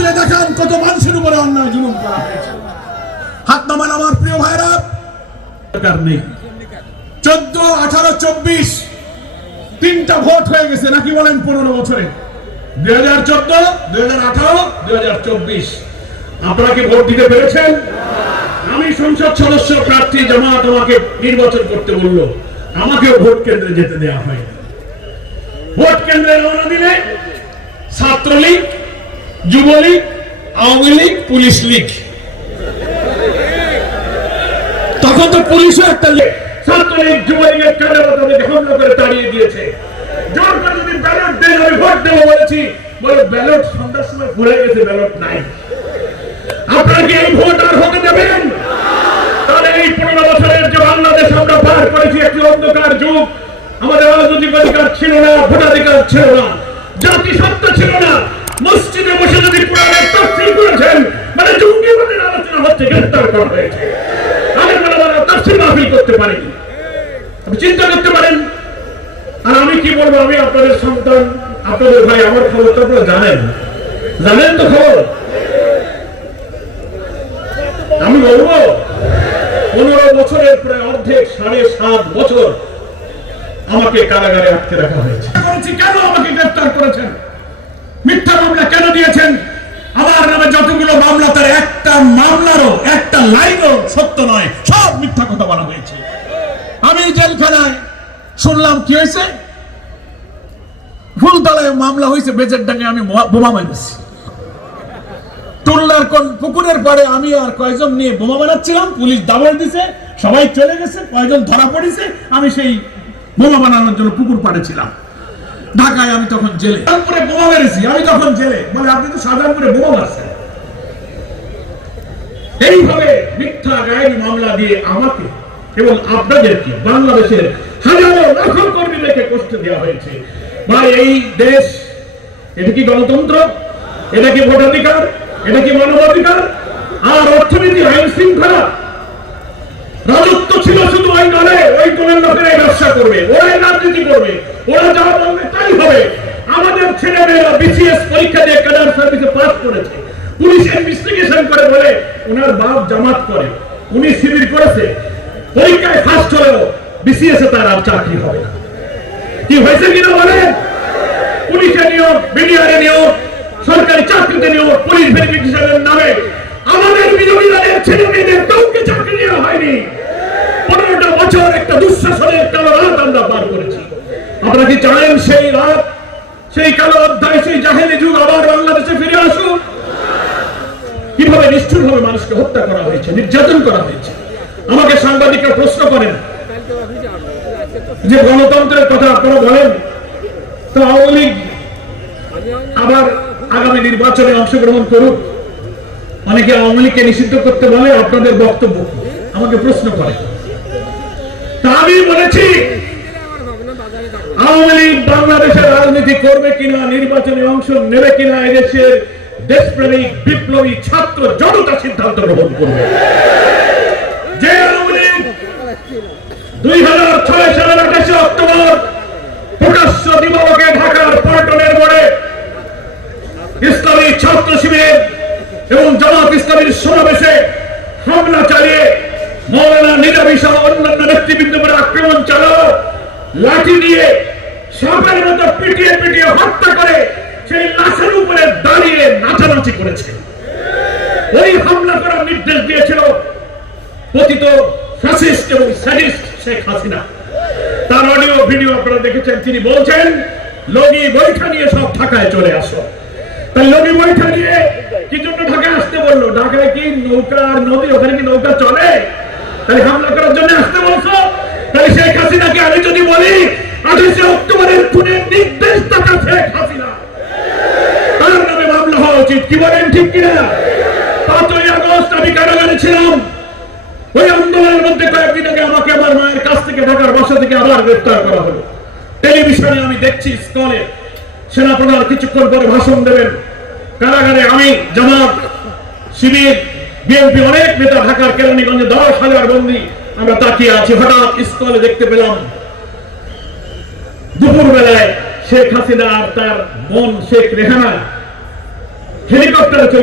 তুলে দেখান কত মানুষের উপরে অন্যায় জুলুম করা হয়েছে। হাত নামান আমার প্রিয় ভাইরা। দরকার নেই 14, 18, 24 তিনটা ভোট হয়ে গেছে নাকি বলেন 15 বছরে? 2014, 2018, 2024 আপনারা কি ভোট দিতে পেরেছেন? আমি সংসদ সদস্য প্রার্থী, জামাত আমাকে নির্বাচন করতে বললো, আমাকেও ভোট কেন্দ্রে যেতে দেওয়া হয়। ভোট কেন্দ্রে রওনা দিলে ছাত্রলীগ, যুবলীগ, আওয়ামী লীগ, পুলিশ লীগ, তখন তো পুলিশও একটা ছাত্রলীগ যুবলীগের ক্যাডাররা তাদেরকে হামলা করে তাড়িয়ে দিয়েছে। জোর করে যদি ব্যালট দেন আমি ভোট দেবো বলেছি, বলে ব্যালট সন্ধ্যার সময় ঘুরে গেছে, ব্যালট নাই। আপনারা কি এই ভোট আর হতে দেবেন? তাহলে এই 15 বছরের যে বাংলাদেশ আমরা পার করেছি একটি অন্ধকার যুগ, আমাদের রাজনৈতিক অধিকার ছিল না, ভোটাধিকার ছিল না, জাতিসত্তা ছিল না। মসজিদে বসে যদি কোরআনের তাফসীর করেছেন মানে জঙ্গিবাদের আলোচনা হচ্ছে, গ্রেফতার করা হয়েছে। আগের বেলা তাফসীর মাহফিল করতে পারেনি, আপনি চিন্তা করতে পারেন। আর আমি কি বলবো, আমি আপনাদের সন্তান, আপনাদের ভাই, আমার খবর তো আপনারা জানেন, জানেন তো খবর। আমি বলবো 15 বছরের প্রায় অর্ধেক, 7.5 বছর আমাকে কারাগারে আটকে রাখা হয়েছে। কেন আমাকে গ্রেফতার করেছেন? মিথ্যা মামলা কেন দিয়েছেন? আমার নামে যতগুলো মামলা, তার একটা মামলারও একটা লাইনও সত্য নয়, সব মিথ্যা কথা বলা হয়েছে। আমি জেলখানায় শুনলাম কি হয়েছে, ফুলতলায় মামলা হয়েছে, বেজের ডাঙ্গে আমি বোমা মেরেছি। টুল্লার কোন পুকুরের পরে আমি আর কয়েকজন নিয়ে বোমা বানাচ্ছিলাম, পুলিশ দাবড় দিছে, সবাই চলে গেছে, কয়েকজন ধরা পড়েছে, আমি সেই বোমা বানানোর জন্য পুকুর পাড়ে ছিলাম। ঢাকায় আমি তখন জেলে, শাহজাহানপুরে বোমা মেরেছি, আমি তখন জেলে। বলে আপনি তো শাহজাহানপুরে বোমা মারছেন। এইভাবে মিথ্যা গায়েবী মামলা দিয়ে আমাকে এবং আপনাদেরকে, বাংলাদেশের হাজারো লাখো কর্মীদেরকে কষ্ট দেওয়া হয়েছে। ভাই, এই দেশ, এটা কি গণতন্ত্র? এটা কি ভোটাধিকার? এটা কি মানবাধিকার? আর অর্থনীতি, আইন শৃঙ্খলা, রাজত্ব ছিল শুধু ওই দলে, ওই দলের লোকেরাই ব্যবসা করবে, ওরাই রাজনীতি করবে, ওরা যা বলবে তাই হবে। আমাদের ছেলেমেয়েরা বিসিএস পরীক্ষা দিয়ে ক্যাডার সার্ভিসে পাস করেছে, পুলিশ ইনভেস্টিগেশন করে বলে ওনার বাপ জামাত করে, উনি শিবির করেছে, পরীক্ষায় ফার্স্ট হলেও বিসিএস এ তার আর চাকরি হবে না। কি হয়েছে কিনা বলেন? পুলিশে নিয়োগ, বিডিআর নিয়োগ, সরকারি চাকরিতে নিয়োগ, পুলিশ ভেরিফিকেশনের নামে আমাদের বিজেপি দলের ছেলে মেয়েদের কাউকে চাকরি দেওয়া হয়নি। 15টা বছর একটা দুঃশাসনের কালো রাত আমরা পার করেছি। আপনারা কি চান সেই রাত, সেই কালো অধ্যায়, সেই জাহেলি যুগ আবার বাংলাদেশে ফিরে আসুক? কিভাবে নিষ্ঠুরভাবে মানুষকে হত্যা করা হয়েছে, নির্যাতন করা হয়েছে। আমাকে সাংবাদিকরা প্রশ্ন করেন যে গণতন্ত্রের কথা আপনারা বলেন, তো আওয়ামী লীগ আবার আগামী নির্বাচনে অংশগ্রহণ করুক, অনেকে আওয়ামী লীগকে নিষিদ্ধ করতে বলে, আপনাদের বক্তব্য আমাকে প্রশ্ন করে। তা আমি বলেছি আওয়ামী লীগ বাংলাদেশের রাজনীতি করবে কিনা, নির্বাচনে অংশ নেবে কিনা, এদেশের দেশপ্রেমিক বিপ্লবী ছাত্র জনতা সিদ্ধান্ত গ্রহণ করবে। যে আওয়ামী লীগ 2006 সালের 28 অক্টোবর প্রকাশ্য দিবালোকে ঢাকার পল্টনের মোড়ে ইসলামী ছাত্র শিবির এবং জামাত ইসলামীর সমাবেশে হামলা চালিয়ে মৌলানা নিজামী সহ অন্যান্য নেতৃবৃন্দ উপরে আক্রমণ চালানো, লাঠি দিয়ে সাপের মতো পিটিয়ে পিটিয়ে হত্যা করে সেই লাশের উপরে দাঁড়িয়ে নাচানাচি করেছে। ওই হামলা করার নির্দেশ দিয়েছিল পতিত ফ্যাসিস্ট এবং স্যাডিস্ট শেখ হাসিনা। তার অডিও ভিডিও আপনারা দেখেছেন, তিনি বলছেন লগি বৈঠা নিয়ে সব ঢাকায় চলে আসো। তাই লগি বৈঠা নিয়ে কি জন্য ঢাকায় আসতে বললো? ঢাকায় কি নৌকা আর নদী, ওখানে কি নৌকা চলে? তাই হামলা করার জন্য আসতে বলছো? তাই শেখ হাসিনাকে আমি যদি বলি 28 অক্টোবরের খুনের নির্দেশদাতা শেখ হাসিনা, তার নামে মামলা হওয়া উচিত। কি বলেন, ঠিক কিনা? 5ই আগস্ট আমি কারাগারে ছিলাম। ওই আন্দোলনের মধ্যে কয়েকদিন আগে আমাকে আমার মায়ের কাছ থেকে ঢাকার বাসা থেকে আবার গ্রেফতার করা হলো। টেলিভিশনে আমি দেখছি স্কলে সেনাপ্রধান কিছুক্ষণ পরে ভাষণ দেবেন। কারাগারে আমি, জামাত, শিবির, বিএনপি অনেক নেতা ঢাকার কেরানীগঞ্জে 10,000 বন্দী আমরা তাকিয়ে আছি। হঠাৎ স্কলে দেখতে পেলাম দুপুর বেলায় শেখ হাসিনা আর তার বোন শেখ রেহানা হেলিকপ্টারে চলে